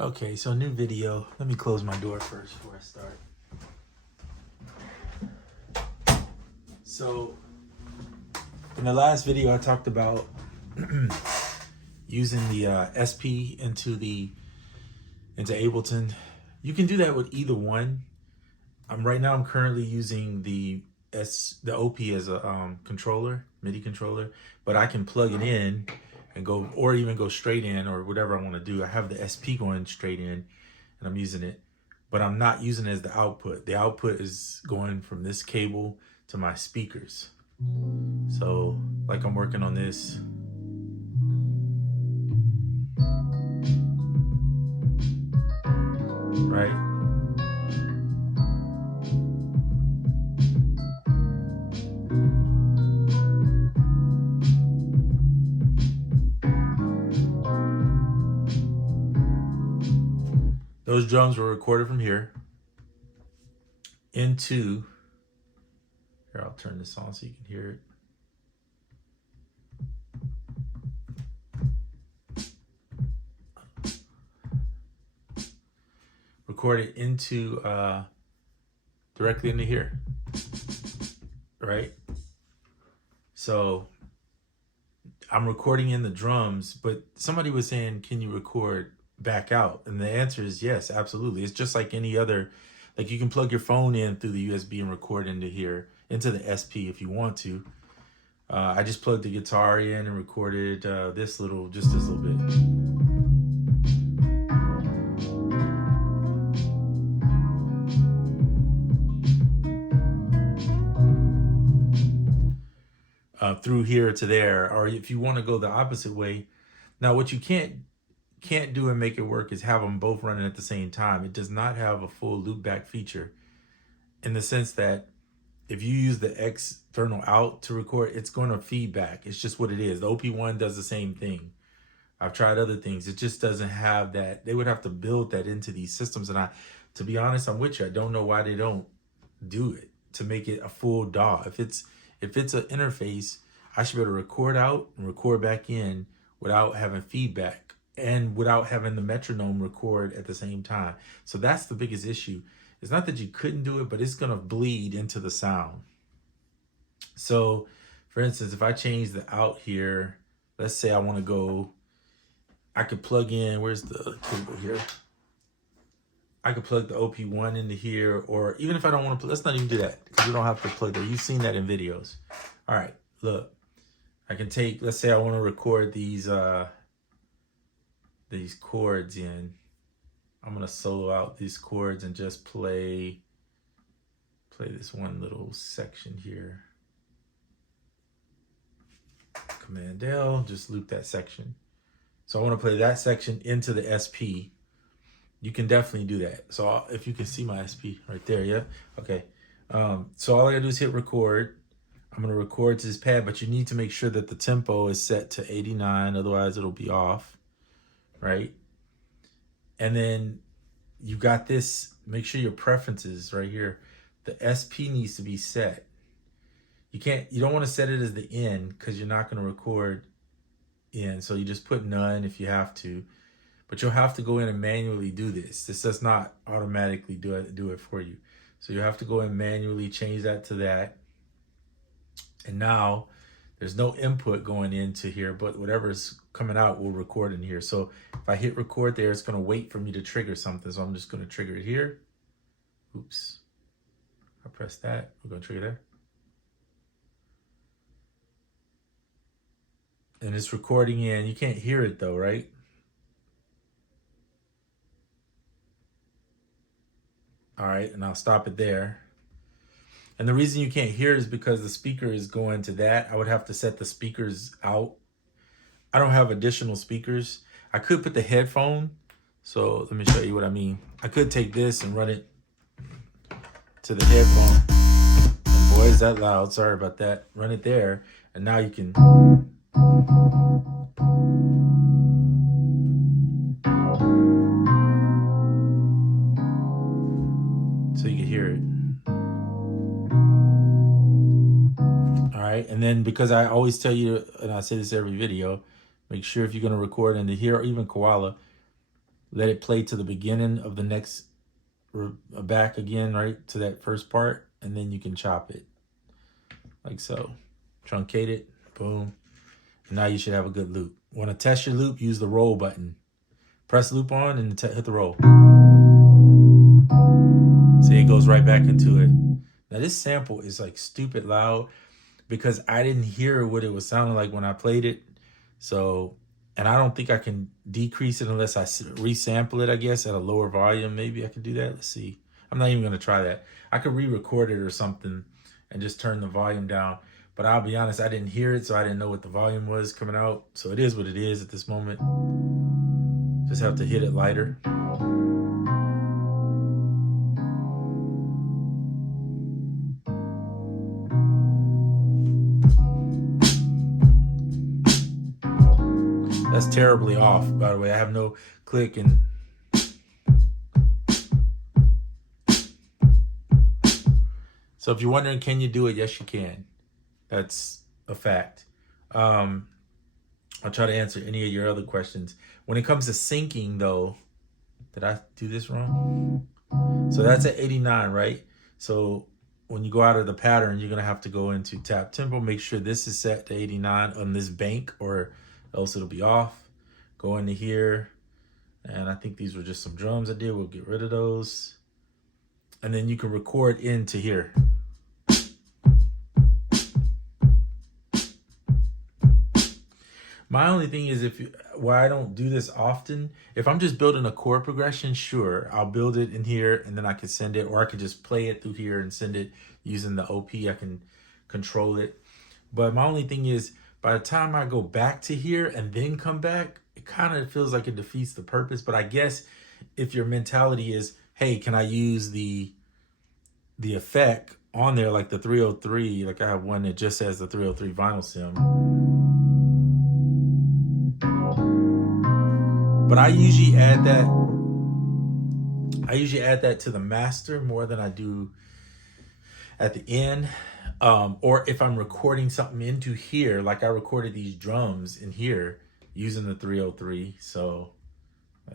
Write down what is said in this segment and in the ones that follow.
Okay, so new video. Let me close my door first before I start. So in the last video, I talked about using the SP into Ableton. You can do that with either one. Right now I'm currently using the OP as a controller, MIDI controller, but I can plug it in and go, or even go straight in, or whatever I want to do. I have the SP going straight in and I'm using it, but I'm not using it as the output. The output is going from this cable to my speakers. So like I'm working on this. Right? Those drums were recorded from here into, here, I'll turn this on so you can hear it. Recorded into, directly into here, right? So I'm recording in the drums, but somebody was saying, can you record back out? And the answer is yes, absolutely. It's just like any other, like you can plug your phone in through the USB and record into here, into the SP if you want to. I just plugged the guitar in and recorded just this little bit. Through here to there, or if you want to go the opposite way. Now, what you can't do and make it work is have them both running at the same time. It does not have a full loopback feature, in the sense that if you use the external out to record, it's going to feedback. It's just what it is. The OP1 does the same thing. I've tried other things. It just doesn't have that. They would have to build that into these systems. And to be honest, I'm with you. I don't know why they don't do it to make it a full DAW. If it's an interface, I should be able to record out and record back in without having feedback and without having the metronome record at the same time. So that's the biggest issue. It's not that you couldn't do it, but it's going to bleed into the sound. So for instance, if I change the out here, let's say I want to go, I could plug in, where's the cable here? I could plug the OP1 into here, or even if I don't want to, let's not even do that because we don't have to plug there. You've seen that in videos. All right, look, I can take, let's say I want to record these chords in. I'm going to solo out these chords and just play this one little section here. Command L, just loop that section. So I want to play that section into the SP. You can definitely do that. So if you can see my SP right there, yeah? Okay. So all I gotta do is hit record. I'm gonna record to this pad, but you need to make sure that the tempo is set to 89, otherwise it'll be off, right? And then you got this, make sure your preferences right here, the SP needs to be set. You don't wanna set it as the in because you're not gonna record in. So you just put none if you have to. But you'll have to go in and manually do this. This does not automatically do it for you. So you have to go and manually change that to that. And now there's no input going into here, but whatever's coming out will record in here. So if I hit record there, it's gonna wait for me to trigger something. So I'm just gonna trigger it here. Oops, I press that, we're gonna trigger there. And it's recording in, you can't hear it though, right? All right, and I'll stop it there. And the reason you can't hear is because the speaker is going to that. I would have to set the speakers out. I don't have additional speakers. I could put the headphone. So let me show you what I mean. I could take this and run it to the headphone. And boy, is that loud. Sorry about that. Run it there. And now you can. So you can hear it. All right, and then because I always tell you, and I say this every video, make sure if you're gonna record into here, or even Koala, let it play to the beginning of the next back again, right to that first part, and then you can chop it like so. Truncate it, boom. And now you should have a good loop. Want to test your loop, use the roll button. Press loop on and hit the roll. See, it goes right back into it. Now this sample is like stupid loud because I didn't hear what it was sounding like when I played it. So, and I don't think I can decrease it unless I resample it, I guess, at a lower volume. Maybe I can do that. Let's see. I'm not even going to try that. I could re-record it or something and just turn the volume down. But I'll be honest, I didn't hear it, so I didn't know what the volume was coming out. So it is what it is at this moment. Just have to hit it lighter. That's terribly off, by the way. I have no click and so if you're wondering, can you do it? Yes, you can. That's a fact. I'll try to answer any of your other questions. When it comes to syncing though, did I do this wrong? So that's at 89, right? So when you go out of the pattern, you're gonna have to go into tap tempo, make sure this is set to 89 on this bank or else it'll be off. Go into here, and I think these were just some drums I did. We'll get rid of those. And then you can record into here. My only thing is why I don't do this often, if I'm just building a chord progression, sure, I'll build it in here and then I can send it, or I could just play it through here and send it using the OP. I can control it. But my only thing is, by the time I go back to here and then come back, it kind of feels like it defeats the purpose. But I guess if your mentality is, hey, can I use the effect on there like the 303, like I have one that just has the 303 vinyl sim. But I usually add that to the master more than I do at the end. Or if I'm recording something into here, like I recorded these drums in here using the 303. So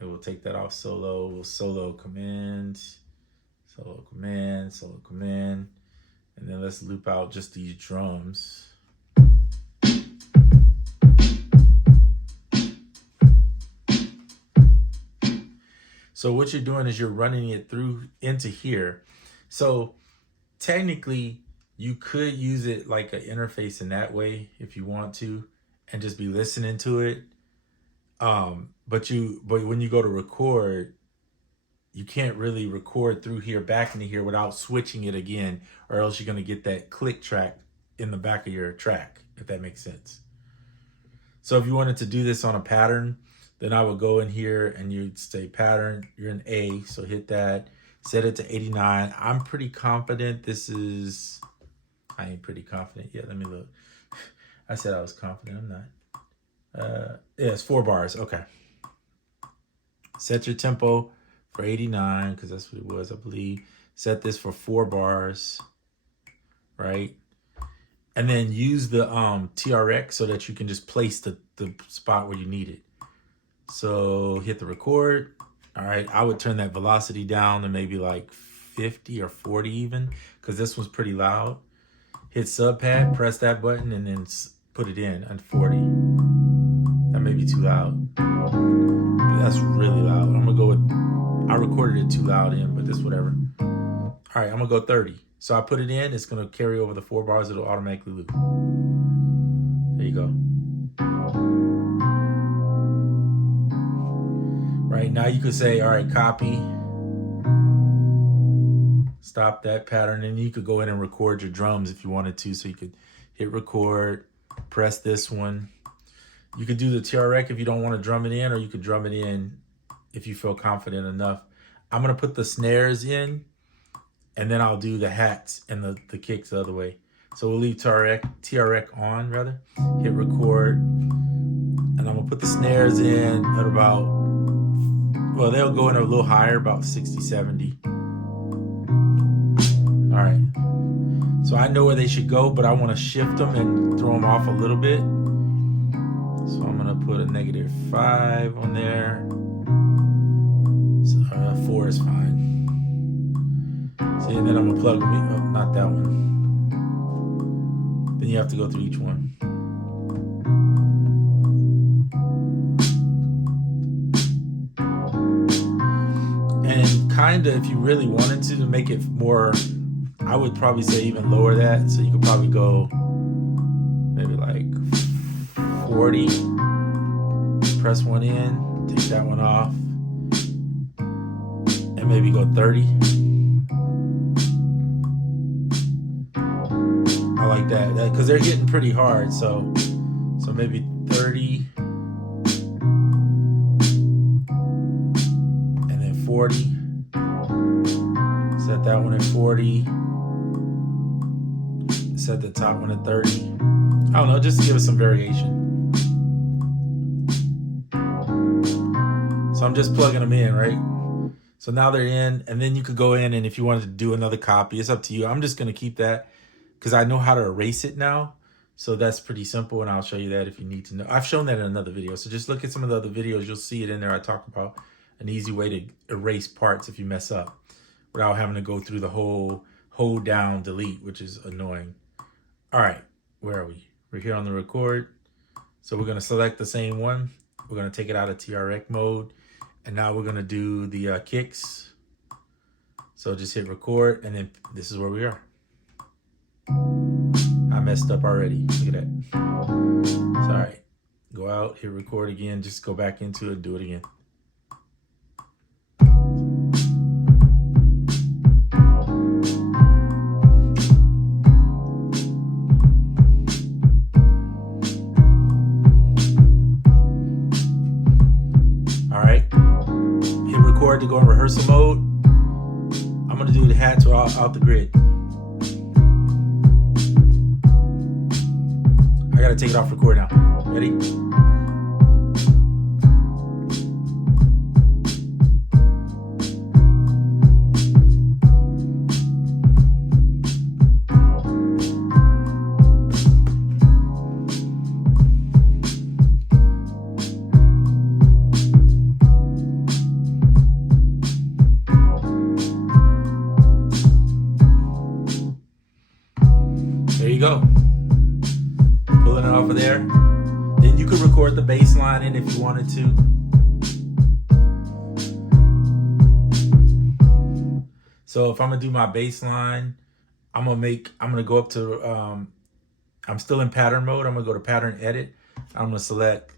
I will take that off solo. We'll solo command, solo command, solo command. And then let's loop out just these drums. So what you're doing is you're running it through into here. So technically you could use it like an interface in that way if you want to, and just be listening to it. But when you go to record, you can't really record through here back into here without switching it again, or else you're gonna get that click track in the back of your track, if that makes sense. So if you wanted to do this on a pattern, then I would go in here and you'd say pattern, you're in A, so hit that, set it to 89. I'm pretty confident this is, I ain't pretty confident yet, let me look. I said I was confident, I'm not. Yeah, it's 4 bars, okay. Set your tempo for 89, because that's what it was, I believe. Set this for 4 bars, right? And then use the TRX so that you can just place the spot where you need it. So hit the record. All right, I would turn that velocity down to maybe like 50 or 40 even, because this one's pretty loud. Hit sub pad, press that button, and then put it in at 40. That may be too loud. But that's really loud. I'm gonna go with, I recorded it too loud in, but this whatever. All right, I'm gonna go 30. So I put it in, it's gonna carry over the 4 bars, it'll automatically loop. There you go. Right, now you could say, all right, copy, stop that pattern, and you could go in and record your drums if you wanted to. So you could hit record, press this one. You could do the TRX if you don't want to drum it in, or you could drum it in if you feel confident enough. I'm gonna put the snares in, and then I'll do the hats and the kicks the other way. So we'll leave TRX on rather, hit record, and I'm gonna put the snares in at about, well, they'll go in a little higher, about 60, 70. All right. So I know where they should go, but I want to shift them and throw them off a little bit. So I'm going to put a -5 on there. plug them in. Oh, not that one. Then you have to go through each one. And kind of, if you really wanted to make it more, I would probably say even lower that. So you could probably go maybe like 40, press one in, take that one off, and maybe go 30. I like that because they're getting pretty hard. So maybe 30. 40. Set that one at 40. Set the top one at 30. I don't know, just to give it some variation. So I'm just plugging them in, right? So now they're in, and then you could go in, and if you wanted to do another copy, it's up to you. I'm just going to keep that because I know how to erase it now. So that's pretty simple, and I'll show you that if you need to know. I've shown that in another video. So just look at some of the other videos. You'll see it in there. I talk about an easy way to erase parts if you mess up without having to go through the whole hold down delete, which is annoying. All right, where are we? We're here on the record. So we're going to select the same one. We're going to take it out of TRX mode. And now we're going to do the kicks. So just hit record, and then this is where we are. I messed up already. Look at that. It's all right. Go out, hit record again. Just go back into it and do it again. To go in rehearsal mode, I'm going to do the hat to out the grid. I got to take it off record now. Ready? There you go. Pulling it off of there. Then you could record the bass line in if you wanted to. So if I'm gonna do my bass line, I'm gonna go up to I'm still in pattern mode. I'm gonna go to pattern edit. I'm gonna select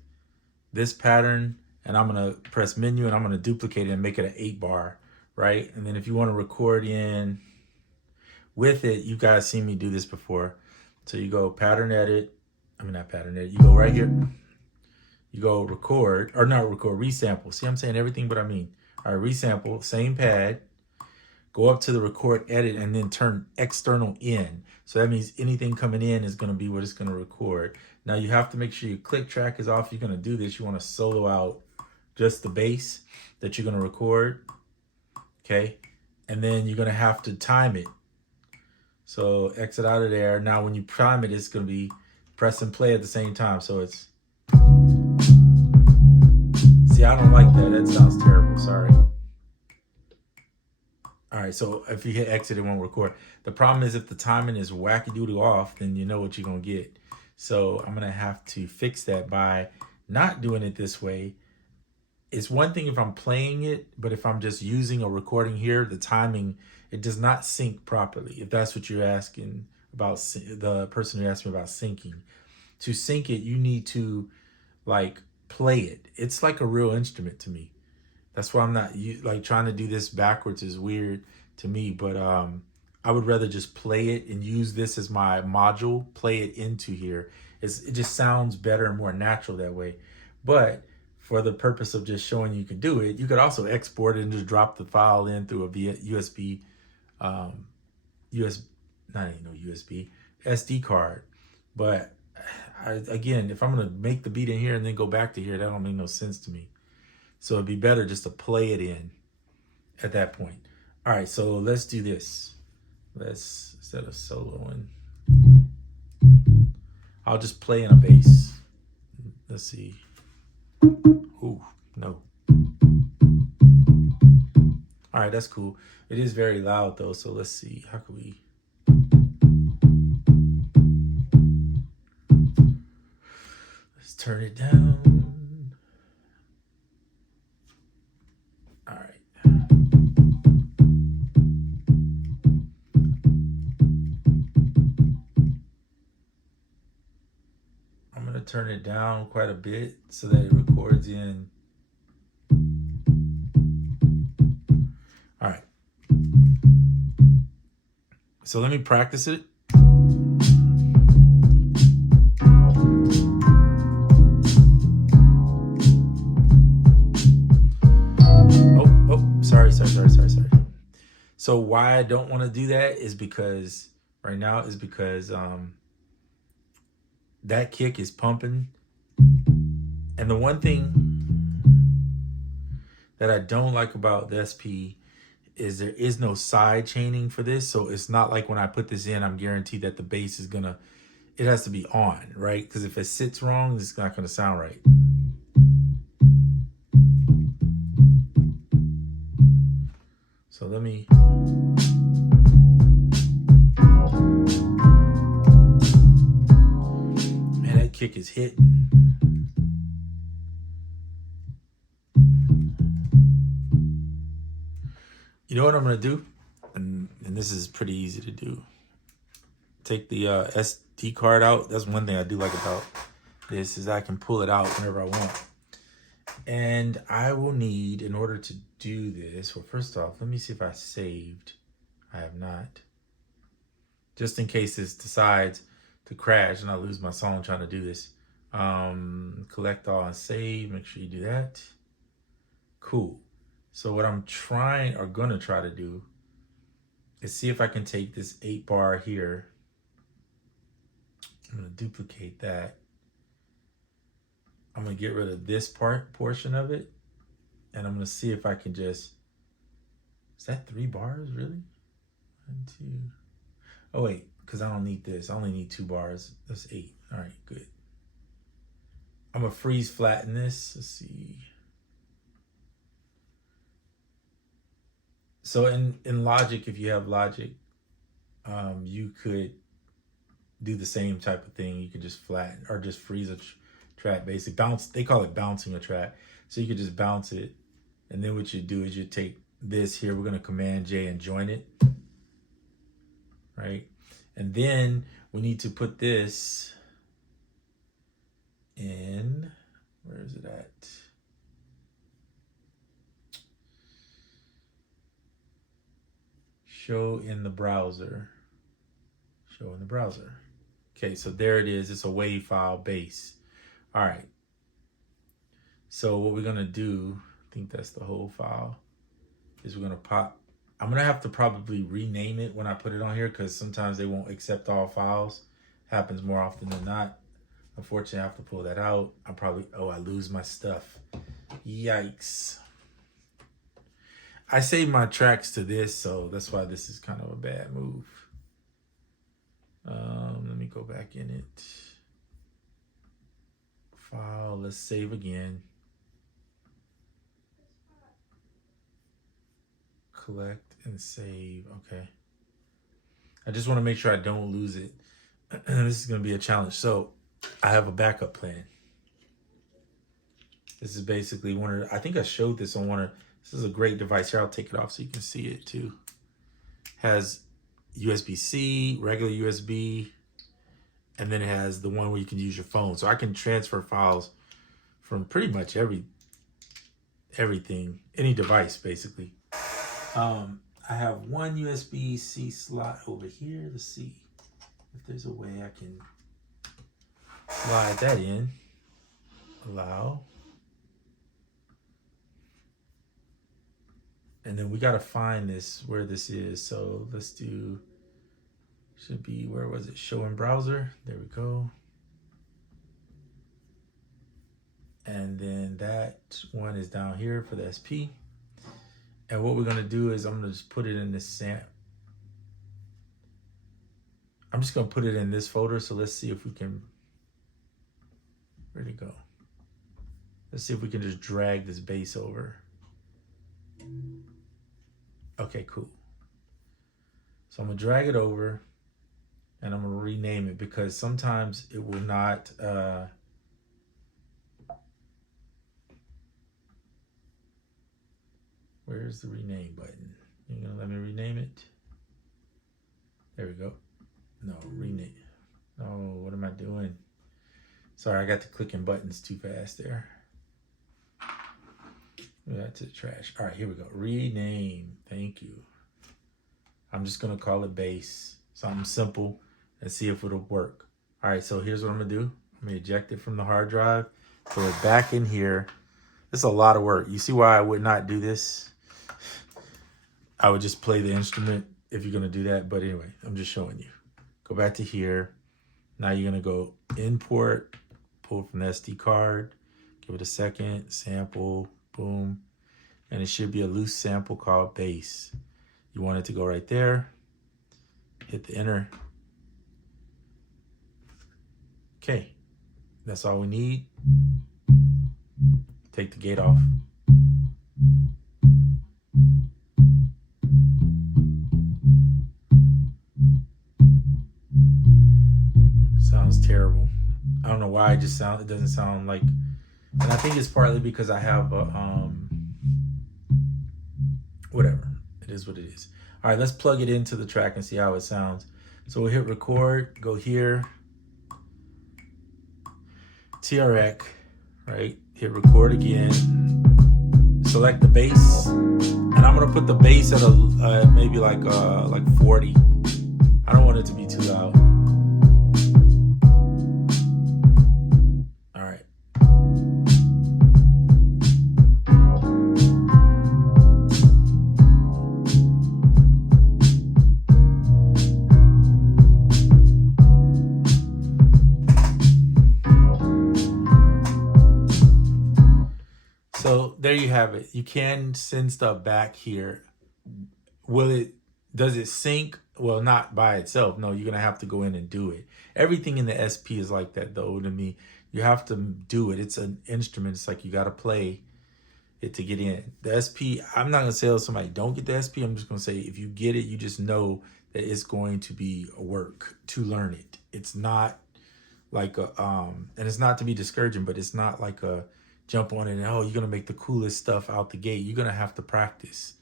this pattern and I'm gonna press menu and I'm gonna duplicate it and make it an 8-bar, right? And then if you want to record in with it, you guys seen me do this before. So you go pattern edit, not pattern edit, you go right here. You go record, or not record, resample. See, I'm saying everything but I mean. All right, resample, same pad. Go up to the record edit and then turn external in. So that means anything coming in is gonna be what it's gonna record. Now you have to make sure your click track is off. You're gonna do this, you wanna solo out just the bass that you're gonna record, okay? And then you're gonna have to time it. So exit out of there. Now when you prime it, it's going to be press and play at the same time. So it's... See, I don't like that. That sounds terrible. Sorry. All right, so if you hit exit, it won't record. The problem is if the timing is wacky-doodle off, then you know what you're going to get. So I'm going to have to fix that by not doing it this way. It's one thing if I'm playing it, but if I'm just using a recording here, the timing, it does not sync properly. If that's what you're asking about, the person who asked me about syncing. To sync it, you need to like play it. It's like a real instrument to me. That's why I'm not like trying to do this backwards is weird to me, but I would rather just play it and use this as my module, play it into here. It just sounds better and more natural that way. But for the purpose of just showing you can do it, you could also export it and just drop the file in through a USB, SD card. But again, if I'm gonna make the beat in here and then go back to here, that don't make no sense to me. So it'd be better just to play it in at that point. All right, so let's do this. Let's, instead of soloing, I'll just play in a bass. Let's see. Ooh, no. All right, that's cool. It is very loud though, so let's see. How can we? Let's turn it down. All right. I'm gonna turn it down quite a bit so that it records in. All right. So let me practice it. Sorry. So why I don't want to do that is because right now is because that kick is pumping. And the one thing that I don't like about the SP is there is no side chaining for this. So it's not like when I put this in, I'm guaranteed that the bass is gonna, it has to be on, right? Because if it sits wrong, it's not gonna sound right. So let me. Man, that kick is hitting. You know what I'm gonna do? And this is pretty easy to do. Take the SD card out. That's one thing I do like about this is I can pull it out whenever I want. And I will need, in order to do this, well, first off, let me see if I saved. I have not. Just in case this decides to crash and I lose my song trying to do this. Collect all and save. Make sure you do that. Cool. So what I'm trying or gonna try to do is see if I can take this 8-bar here. I'm gonna duplicate that. I'm gonna get rid of this portion of it, and I'm gonna see if I can just. Is that 3 bars really? 1, 2. Oh wait, because I don't need this. I only need 2 bars. That's 8. All right, good. I'm gonna freeze flatten this. Let's see. So in Logic, if you have Logic, you could do the same type of thing. You could just flatten or just freeze a track, basically bounce. They call it bouncing a track. So you could just bounce it, and then what you do is you take this here. We're gonna Command J and join it, right? And then we need to put this in. Where is it at? Show in the browser. Show in the browser. Okay, so there it is. It's a WAV file bass. All right. So what we're gonna do, I think that's the whole file, is we're gonna pop. I'm gonna have to probably rename it when I put it on here because sometimes they won't accept all files. Happens more often than not. Unfortunately, I have to pull that out. I lose my stuff. Yikes. I save my tracks to this, so that's why this is kind of a bad move. Let me go back in it. File, let's save again. Collect and save, okay. I just want to make sure I don't lose it. This is going to be a challenge. So I have a backup plan. This is basically I think I showed this on this is a great device here. I'll take it off so you can see it too. Has USB-C, regular USB, and then it has the one where you can use your phone. So I can transfer files from pretty much everything, any device basically. I have one USB-C slot over here. Let's see if there's a way I can slide that in. Allow. And then we got to find where this is. So let's do, should be, where was it? Show in browser. There we go. And then that one is down here for the SP. And what we're going to do is I'm going to just put it in this sample. I'm just going to put it in this folder. So let's see if we can, where'd it go? Let's see if we can just drag this bass over. Okay, cool. So I'm gonna drag it over and I'm gonna rename it because sometimes it will not, where's the rename button? You're gonna let me rename it? There we go. No, rename. No, what am I doing? Sorry, I got to clicking buttons too fast there. That's the trash. All right, here we go. Rename. Thank you. I'm just gonna call it bass. Something simple and see if it'll work. All right, so here's what I'm gonna do. I'm gonna eject it from the hard drive. Put it back in here. This is a lot of work. You see why I would not do this? I would just play the instrument if you're gonna do that. But anyway, I'm just showing you. Go back to here. Now you're gonna go import, pull from the SD card, give it a second, sample, boom. And it should be a loose sample called bass. You want it to go right there. Hit the enter. Okay, that's all we need. Take the gate off. Sounds terrible. I don't know why it doesn't sound like, and I think it's partly because I have a, whatever. It is what it is. All right, let's plug it into the track and see how it sounds. So we'll hit record, go here, TRX, right? Hit record again, select the bass, and I'm gonna put the bass at a maybe like 40. I don't want it to be too loud. All right. So there you have it. You can send stuff back here. Does it sync? Well, not by itself. No, you're gonna have to go in and do it. Everything in the SP is like that though to me. You have to do it. It's an instrument. It's like you gotta play it to get in. The SP, I'm not gonna tell somebody don't get the SP. I'm just gonna say if you get it, you just know that it's going to be a work to learn it. It's not like a and it's not to be discouraging, but it's not like a jump on it and oh, you're gonna make the coolest stuff out the gate. You're gonna have to practice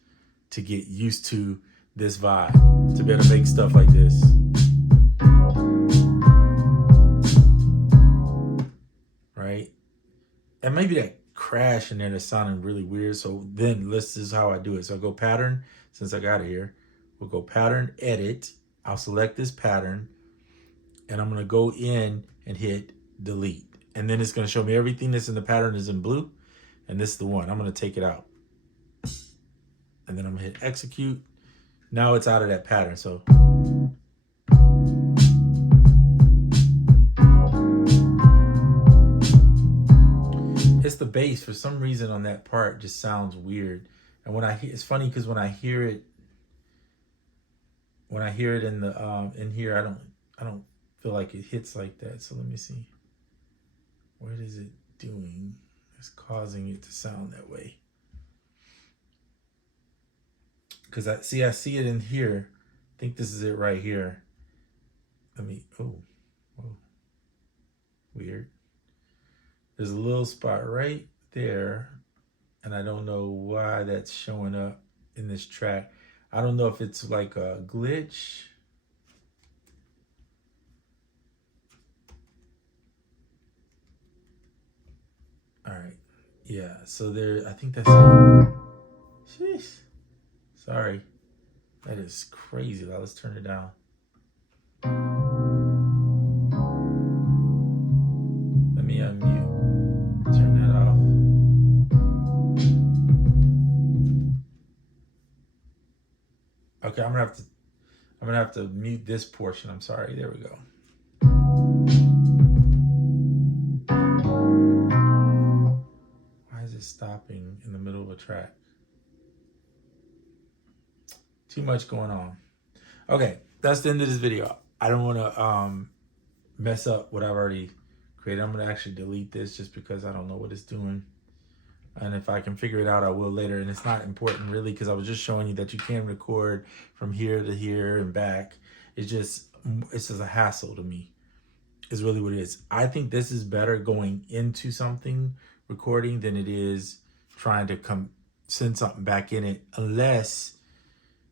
to get used to this vibe, to be able to make stuff like this. Right? And maybe that crash in there that's sounding really weird. So then this is how I do it. So I go pattern, since I got it here. We'll go pattern, edit. I'll select this pattern and I'm gonna go in and hit delete. And then it's gonna show me everything that's in the pattern is in blue. And this is the one. I'm gonna take it out. And then I'm gonna hit execute. Now it's out of that pattern, so. It's the bass, for some reason on that part just sounds weird. And when it's funny because when I hear it in the in here, I don't feel like it hits like that. So let me see. What is it doing? It's causing it to sound that way. Because I see it in here. I think this is it right here. Let me, oh, weird. There's a little spot right there, and I don't know why that's showing up in this track. I don't know if it's like a glitch. All right, yeah, so there, I think that's, sheesh. Sorry, that is crazy. Now let's turn it down. Let me unmute, turn that off. Okay, I'm gonna have to mute this portion. I'm sorry. There we go. Why is it stopping in the middle of a track? Too much going on. Okay, that's the end of this video. I don't want to mess up what I've already created. I'm gonna actually delete this just because I don't know what it's doing. And if I can figure it out, I will later. And it's not important really, because I was just showing you that you can record from here to here and back. It's just a hassle to me, is really what it is. I think this is better going into something recording than it is trying to send something back in it, unless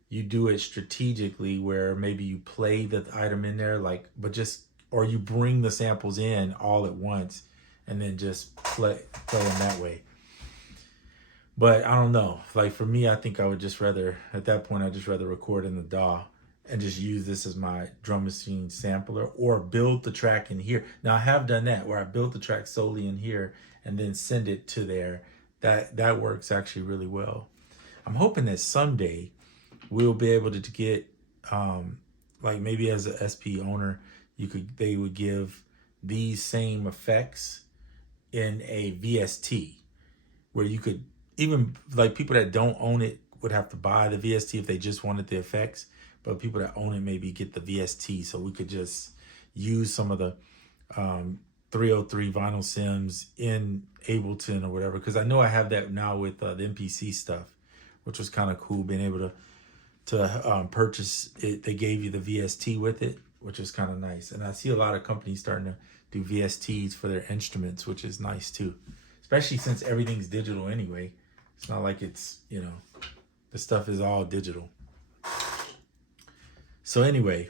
you do it strategically, where maybe you play the item in there, like, or you bring the samples in all at once and then just play them that way. But I don't know. Like for me, I think I would just rather, at that point, I'd just rather record in the DAW and just use this as my drum machine sampler, or build the track in here. Now I have done that, where I built the track solely in here and then send it to there. That works actually really well. I'm hoping that someday we'll be able to get, like maybe as an SP owner, they would give these same effects in a VST, where you could, even like people that don't own it would have to buy the VST if they just wanted the effects, but people that own it maybe get the VST, so we could just use some of the 303 vinyl sims in Ableton or whatever, because I know I have that now with the MPC stuff, which was kind of cool, being able to purchase it. They gave you the VST with it, which is kind of nice. And I see a lot of companies starting to do VSTs for their instruments, which is nice too, especially since everything's digital anyway. It's not like it's, the stuff is all digital. So anyway,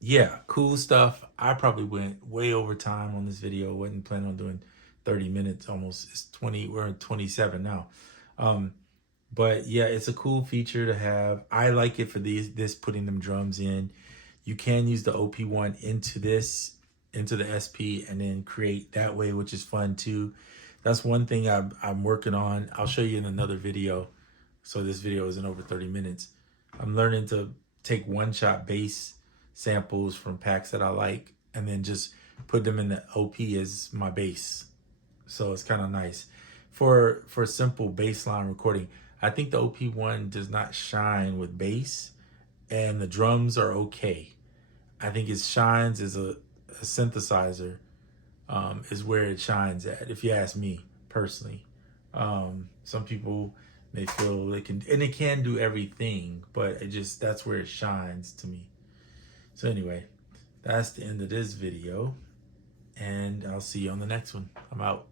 yeah, cool stuff. I probably went way over time on this video. Wasn't planning on doing 30 minutes almost. It's 20, we're at 27 now. But yeah, it's a cool feature to have. I like it for this putting them drums in. You can use the OP1 into the SP, and then create that way, which is fun too. That's one thing I'm working on. I'll show you in another video. So this video isn't over 30 minutes. I'm learning to take one-shot bass samples from packs that I like, and then just put them in the OP as my bass. So it's kind of nice for simple bassline recording. I think the OP1 does not shine with bass, and the drums are okay. I think it shines as a synthesizer, is where it shines at, if you ask me personally. Some people may feel it can do everything, but that's where it shines to me. So anyway, that's the end of this video, and I'll see you on the next one. I'm out.